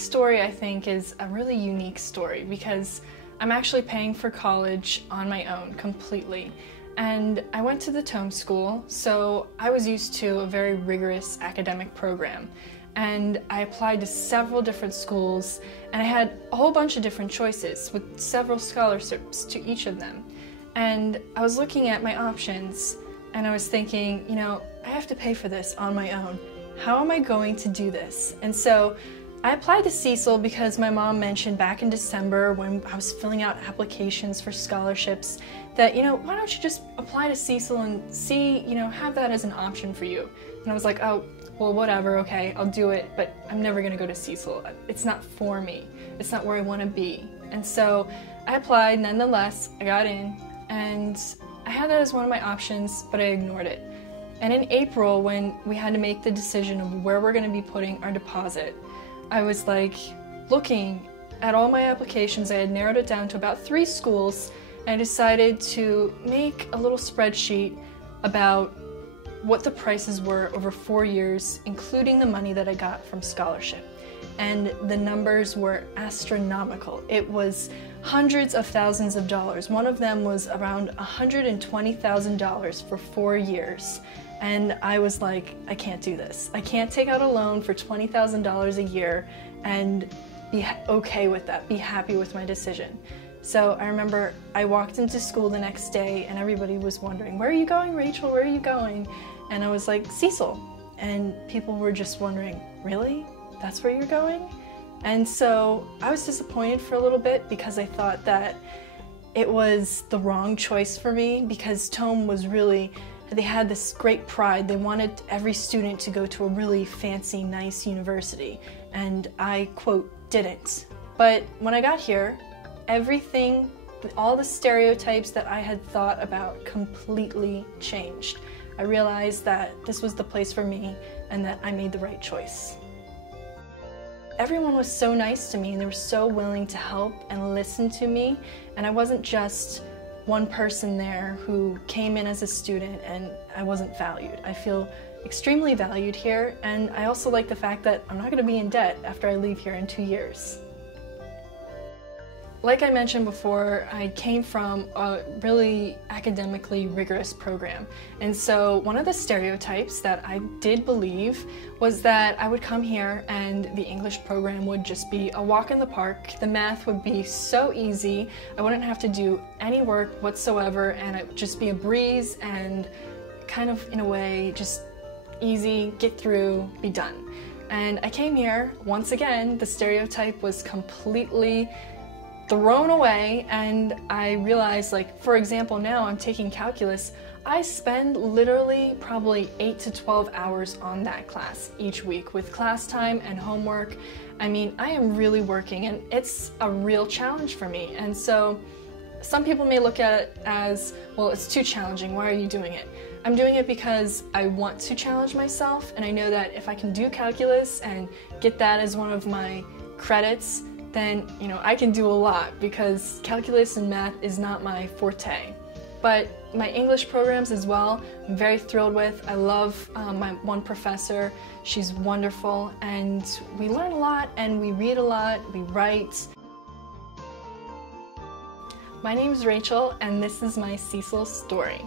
story, I think, is a really unique story because I'm actually paying for college on my own completely. And I went to the Tome School, so I was used to a very rigorous academic program. And I applied to several different schools, and I had a whole bunch of different choices with several scholarships to each of them. And I was looking at my options, and I was thinking, you know, I have to pay for this on my own. How am I going to do this? And so I applied to Cecil because my mom mentioned back in December when I was filling out applications for scholarships that, you know, why don't you just apply to Cecil and see, you know, have that as an option for you. And I was like, oh, well, whatever, okay, I'll do it, but I'm never gonna go to Cecil. It's not for me. It's not where I wanna be. And so I applied nonetheless, I got in, and I had that as one of my options, but I ignored it. And in April, when we had to make the decision of where we're gonna be putting our deposit, I was like looking at all my applications. I had narrowed it down to about 3 schools, and I decided to make a little spreadsheet about what the prices were over 4 years, including the money that I got from scholarship. And the numbers were astronomical. It was hundreds of thousands of dollars. One of them was around $120,000 for 4 years. And I was like, I can't do this. I can't take out a loan for $20,000 a year and be okay with that, be happy with my decision. So I remember I walked into school the next day and everybody was wondering, where are you going, Rachel? Where are you going? And I was like, Cecil. And people were just wondering, really? That's where you're going? And so I was disappointed for a little bit because I thought that it was the wrong choice for me because Tome was really, they had this great pride. They wanted every student to go to a really fancy, nice university. And I, quote, didn't. But when I got here, everything, all the stereotypes that I had thought about completely changed. I realized that this was the place for me and that I made the right choice. Everyone was so nice to me and they were so willing to help and listen to me, and I wasn't just one person there who came in as a student and I wasn't valued. I feel extremely valued here, and I also like the fact that I'm not going to be in debt after I leave here in 2 years. Like I mentioned before, I came from a really academically rigorous program. And so one of the stereotypes that I did believe was that I would come here and the English program would just be a walk in the park. The math would be so easy. I wouldn't have to do any work whatsoever, and it would just be a breeze and kind of, in a way, just easy, get through, be done. And I came here, once again, the stereotype was completely thrown away, and I realized, like, for example, now I'm taking calculus. I spend literally probably 8 to 12 hours on that class each week with class time and homework. I mean, I am really working, and it's a real challenge for me. And so some people may look at it as, well, it's too challenging, why are you doing it? I'm doing it because I want to challenge myself, and I know that if I can do calculus and get that as one of my credits, then, you know, I can do a lot, because calculus and math is not my forte. But my English programs as well, I'm very thrilled with. I love my one professor. She's wonderful, and we learn a lot, and we read a lot, we write. My name is Rachel, and this is my Cecil story.